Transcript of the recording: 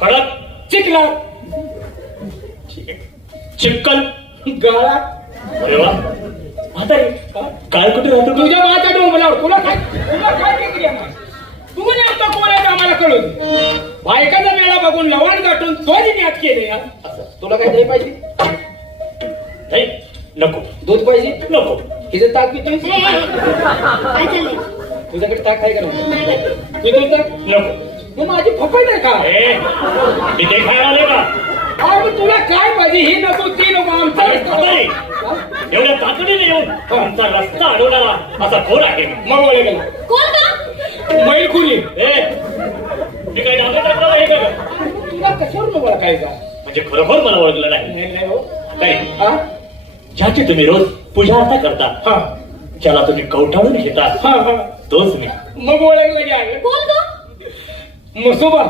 खडक, चिखला, चिपकल, गाळा. अरे वा. म्हातारे काय कुठे राहतो तू? तुझ्या माझ्या डोंबलावर तुला काय केली आहे? तू नेमका कोण आहे आम्हाला कळू दे. बायकाचा मेळा बघून लवाण गाठून तोच न्यात केले यार. तुला काय दही पाहिजे? नाही नको. दूध पाहिजे? नको. हिचं ताक पितोय? काय चाललंय? तुझ्याकडे ताक आहे का नाही? नाही बाई. तू दूध ताक? नको. तू माझी फकड आहे का? मी ते खायला आले का? अरे तुला काय पाहिजे? ही नको ती नको अरे म्हातारे, आमचं. एवढ्या तातडीने येऊन आमचा रस्ता अडवणारा असा कोण आहे? मग ओळे गेला कोण का? मैलखुरी. मी काही डांबे टाकला आहे का? तुला कशावर नको काय का? म्हणजे खरोखर मला ओळखलं नाही. नाही हो. काय हा ज्याची तुम्ही रोज पूजा अर्था करता, हा ज्याला तुम्ही कवटाळून घेता, हा हा. तोच मी. मग ओळखलं की आहे कोण का? मसोबा.